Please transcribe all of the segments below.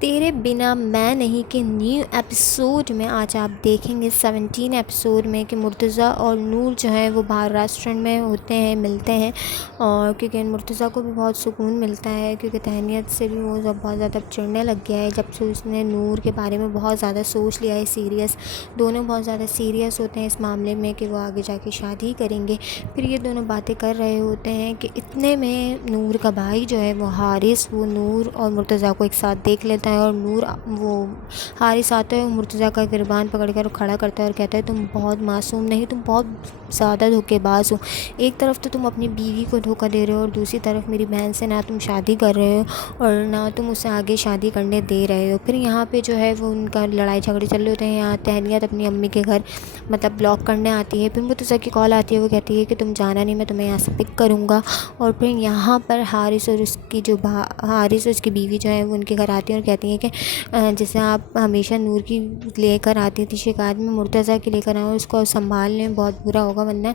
تیرے بنا میں نہیں کے نیو ایپیسوڈ میں آج آپ دیکھیں گے 17 ایپیسوڈ میں کہ مرتضیٰ اور نور جو ہے وہ باہر ریسٹورنٹ میں ہوتے ہیں، ملتے ہیں، اور کیونکہ مرتضیٰ کو بھی بہت سکون ملتا ہے کیونکہ تہنیت سے بھی وہ بہت زیادہ چڑھنے لگ گیا ہے جب سے اس نے نور کے بارے میں بہت زیادہ سوچ لیا ہے سیریس. دونوں بہت زیادہ سیریس ہوتے ہیں اس معاملے میں کہ وہ آگے جا کے شادی کریں گے. پھر یہ دونوں باتیں کر رہے ہوتے ہیں کہ اتنے میں نور کا بھائی جو ہے وہ حارث، وہ نور اور مرتضیٰ کو ایک ساتھ دیکھ لیتا ہے، اور نور وہ حارث آتا ہے اور مرتضیٰ کا گربان پکڑ کر کھڑا کرتا ہے اور کہتا ہے تم بہت معصوم نہیں، تم بہت زیادہ دھوکے باز ہو. ایک طرف تو تم اپنی بیوی کو دھوکہ دے رہے ہو اور دوسری طرف میری بہن سے نہ تم شادی کر رہے ہو اور نہ تم اسے آگے شادی کرنے دے رہے ہو. پھر یہاں پہ جو ہے وہ ان کا لڑائی جھگڑے چل رہے ہوتے ہیں. یہاں تہنیت اپنی امی کے گھر مطلب بلاک کرنے آتی ہے. پھر مرتضیٰ کی کال آتی ہے، وہ کہتی ہے کہ تم جانا نہیں، میں تمہیں یہاں سے پک کروں گا. اور پھر یہاں پر حارث اور اس کی حارث اور اس کی بیوی جو ہے وہ ان کے گھر آتی ہیں اور کہتی ہیں کہ جیسے آپ ہمیشہ نور کی لے کر آتی تھی شکایت، میں مرتضیٰ کی لے کر آؤں، اس کو سنبھال لیں، بہت برا ہوگا ورنہ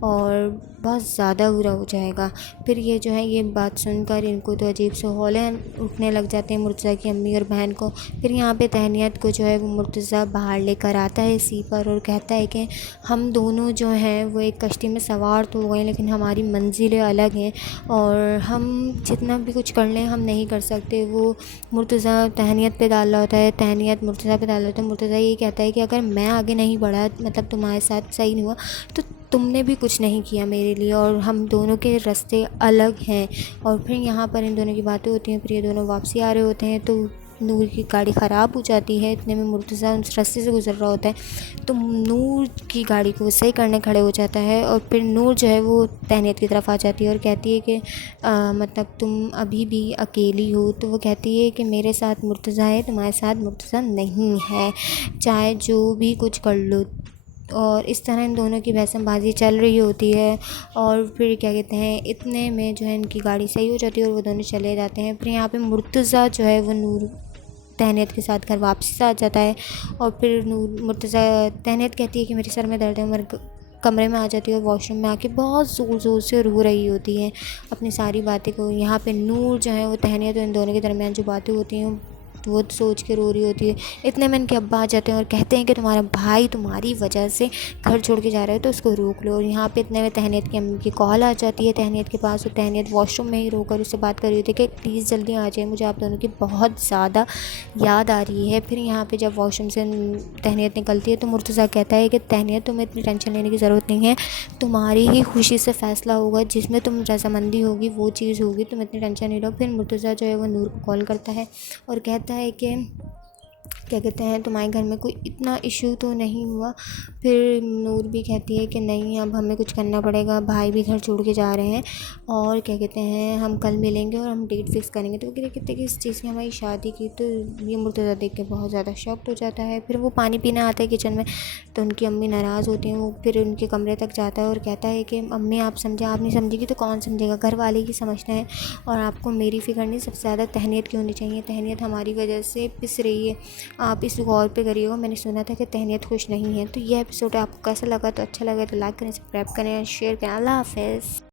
اور بہت زیادہ برا ہو جائے گا. پھر یہ جو ہے یہ بات سن کر ان کو تو عجیب سے ہولے اٹھنے لگ جاتے ہیں مرتضیٰ کی امی اور بہن کو. پھر یہاں پہ تہنیت کو جو ہے وہ مرتضیٰ باہر لے کر آتا ہے سی پر اور کہتا ہے کہ ہم دونوں جو ہیں وہ ایک کشتی میں سوار تو ہو گئے لیکن ہماری منزلیں الگ ہیں اور ہم جتنا بھی کچھ کر لیں ہم نہیں کر سکتے. وہ مرتضیٰ تہنیت پہ ڈال رہا ہوتا ہے، تہنیت مرتضیٰ پہ ڈال رہا ہوتا ہے. مرتضیٰ یہ کہتا ہے کہ اگر میں آگے نہیں بڑھا، مطلب تمہارے ساتھ صحیح نہیں ہوا، تو تم نے بھی کچھ نہیں کیا میرے لیے اور ہم دونوں کے راستے الگ ہیں. اور پھر یہاں پر ان دونوں کی باتیں ہوتی ہیں. پھر یہ دونوں واپسی آ رہے ہوتے ہیں تو نور کی گاڑی خراب ہو جاتی ہے. اتنے میں مرتضیٰ اس راستے سے گزر رہا ہوتا ہے تو نور کی گاڑی کو وہ صحیح کرنے کھڑے ہو جاتا ہے. اور پھر نور جو ہے وہ تہنیت کی طرف آ جاتی ہے اور کہتی ہے کہ مطلب تم ابھی بھی اکیلی ہو. تو وہ کہتی ہے کہ میرے ساتھ مرتضیٰ ہے، تمہارے ساتھ مرتضیٰ نہیں ہے، چاہے جو بھی کچھ کر لو. اور اس طرح ان دونوں کی بحث بازی چل رہی ہوتی ہے. اور پھر کیا کہتے ہیں اتنے میں جو ہے ان کی گاڑی صحیح ہو جاتی ہے اور وہ دونوں چلے جاتے ہیں. پھر یہاں پہ مرتضیٰ جو ہے وہ نور تہنیت کے ساتھ گھر واپس آ جاتا ہے. اور پھر مرتضیٰ تہنیت کہتی ہے کہ میرے سر میں درد ہے، میرے کمرے میں آ جاتی ہے اور واش روم میں آ کے بہت زور زور سے رو رہی ہوتی ہے اپنی ساری باتیں کو. یہاں پہ نور جو ہے وہ تہنیت اور ان دونوں کے درمیان جو باتیں ہوتی ہیں وہ سوچ کے رو رہی ہوتی ہے. اتنے میں ان کے ابا آ جاتے ہیں اور کہتے ہیں کہ تمہارا بھائی تمہاری وجہ سے گھر چھوڑ کے جا رہا ہے تو اس کو روک لو. اور یہاں پہ اتنے میں تہنیت کی امی کی کال آ جاتی ہے تہنیت کے پاس، اور تہنیت واش روم میں ہی رو کر اس سے بات کر رہی ہوتی ہے کہ پلیز جلدی آ جائے، مجھے آپ دونوں کی بہت زیادہ یاد آ رہی ہے. پھر یہاں پہ جب واش روم سے تہنیت نکلتی ہے تو مرتضیٰ کہتا ہے کہ تہنیت تمہیں اتنی ٹینشن لینے کی ضرورت نہیں ہے، تمہاری ہی خوشی سے فیصلہ ہوگا، جس میں تم رضامندی ہوگی وہ چیز ہوگی، تم اتنی ٹینشن نہیں لو. پھر مرتضیٰ جو ہے وہ نور کو کال کرتا ہے اور کہتا ہے کہ کیا کہتے ہیں تمہارے گھر میں کوئی اتنا ایشو تو نہیں ہوا. پھر نور بھی کہتی ہے کہ نہیں اب ہمیں کچھ کرنا پڑے گا، بھائی بھی گھر چھوڑ کے جا رہے ہیں اور کیا کہتے ہیں ہم کل ملیں گے اور ہم ڈیٹ فکس کریں گے. تو وہ کہتے ہیں کہ اس چیز کی ہماری شادی کی. تو یہ مرتضیٰ دیکھ کے بہت زیادہ شاکڈ ہو جاتا ہے. پھر وہ پانی پینے آتا ہے کچن میں تو ان کی امی ناراض ہوتی ہیں. وہ پھر ان کے کمرے تک جاتا ہے اور کہتا ہے کہ امی آپ سمجھیں، آپ نہیں سمجھے گی تو کون سمجھے گا، گھر والے ہی سمجھتے ہیں اور آپ کو میری فکر نہیں، سب سے زیادہ تہنیت کی ہونی چاہیے، تہنیت ہماری وجہ سے پس رہی ہے، آپ اس غور پہ کریے گا. میں نے سنا تھا کہ تہنیت خوش نہیں ہے. تو یہ ایپیسوڈ آپ کو کیسا لگا؟ تو اچھا لگا تو لائک کریں، سبسکرائب کریں اور شیئر کریں. اللہ حافظ.